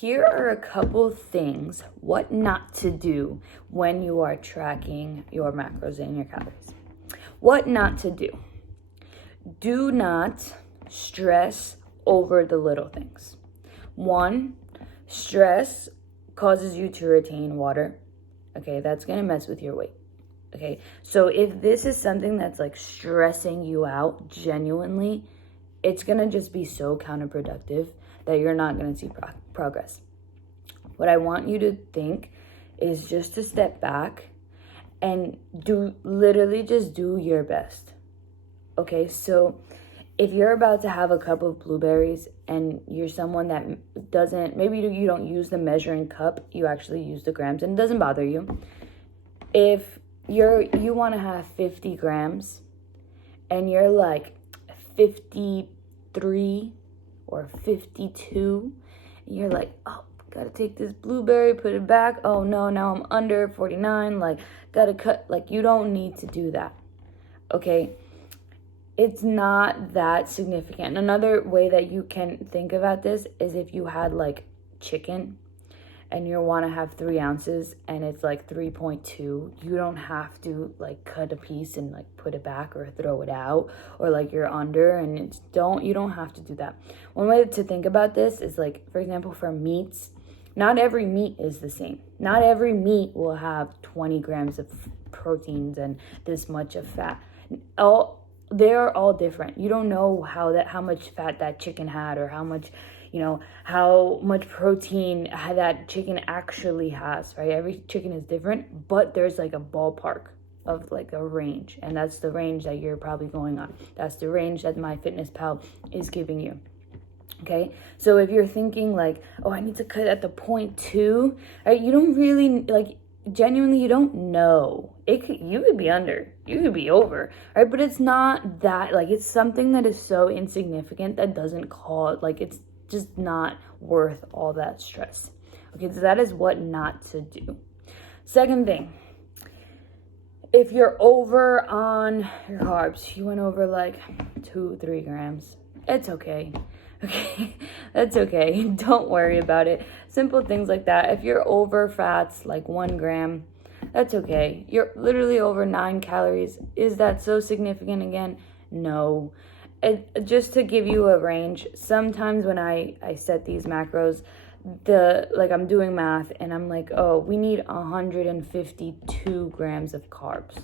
Here are a couple things what not to do when you are tracking your macros and your calories. What not to do. Do not stress over the little things. One, stress causes you to retain water. Okay, that's going to mess with your weight. Okay, so if this is something that's like stressing you out genuinely, it's going to just be so counterproductive that you're not going to see progress. What I want you to think is just to step back and literally just do your best. Okay, so if you're about to have a cup of blueberries and you're someone that doesn't, maybe you don't use the measuring cup, you actually use the grams and it doesn't bother you. If you want to have 50 grams and you're like 53 or 52, and you're like, oh, gotta take this blueberry, put it back. Oh no, now I'm under 49, like gotta cut. Like, you don't need to do that. Okay, it's not that significant. Another way that you can think about this is if you had like chicken and you want to have 3 ounces and it's like 3.2, you don't have to like cut a piece and like put it back or throw it out, or like you're under and you don't have to do that. One way to think about this is like, for example, for meats, not every meat is the same. Not every meat will have 20 grams of proteins and this much of fat. They're all different. You don't know how much fat that chicken had, or how much protein that chicken actually has, right? Every chicken is different, but there's like a ballpark of like a range, and that's the range that you're probably going on. That's the range that MyFitnessPal is giving you. Okay, so if you're thinking like, oh, I need to cut at the 0.2, right? You don't really like. Genuinely, you don't know. You could be under, you could be over, right? But it's not that, like, it's something that is so insignificant that doesn't it's just not worth all that stress. Okay, so that is what not to do. Second thing, if you're over on your carbs, you went over like 2-3 grams, it's okay. Okay, that's okay. Don't worry about it. Simple things like that. If you're over fats, like 1 gram, that's okay. You're literally over 9 calories. Is that so significant again? No. Just to give you a range, sometimes when I set these macros, I'm doing math and I'm like, oh, we need 152 grams of carbs.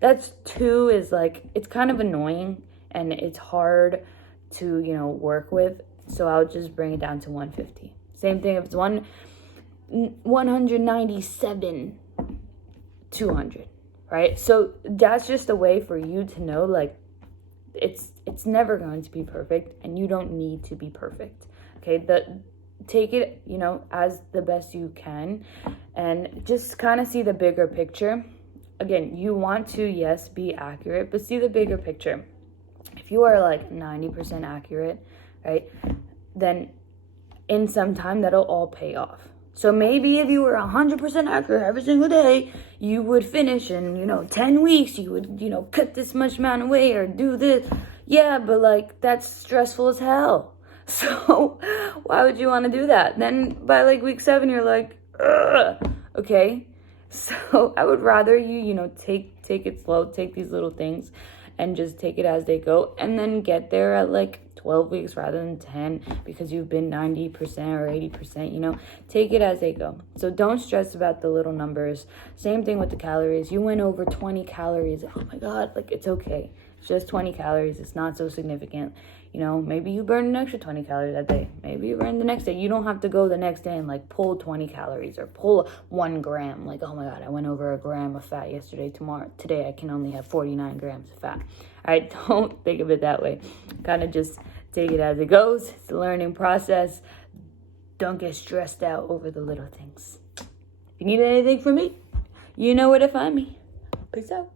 That's 2 is like, it's kind of annoying and it's hard to work with, so I'll just bring it down to 150. Same thing if it's 197, 200, right? So that's just a way for you to know, like, it's never going to be perfect, and you don't need to be perfect. Okay, take it as the best you can, and just kind of see the bigger picture. Again, you want to, yes, be accurate, but see the bigger picture. If you are like 90% accurate, right, then in some time that'll all pay off. So maybe if you were 100% accurate every single day, you would finish in 10 weeks, you would cut this much amount of weight or do this. Yeah, but like, that's stressful as hell. So why would you want to do that? Then by like week 7 you're like, ugh. Okay, so I would rather you take it slow, take these little things and just take it as they go, and then get there at like 12 weeks rather than 10 because you've been 90% or 80%, take it as they go. So don't stress about the little numbers. Same thing with the calories. You went over 20 calories. Oh my God, like, it's okay. It's just 20 calories. It's not so significant. Maybe you burn an extra 20 calories that day. Maybe you burn the next day. You don't have to go the next day and like pull 20 calories or pull 1 gram. Like, oh my God, I went over 1 gram of fat yesterday. Today I can only have 49 grams of fat. All right, don't think of it that way. Kind of just take it as it goes. It's a learning process. Don't get stressed out over the little things. If you need anything from me, you know where to find me. Peace out.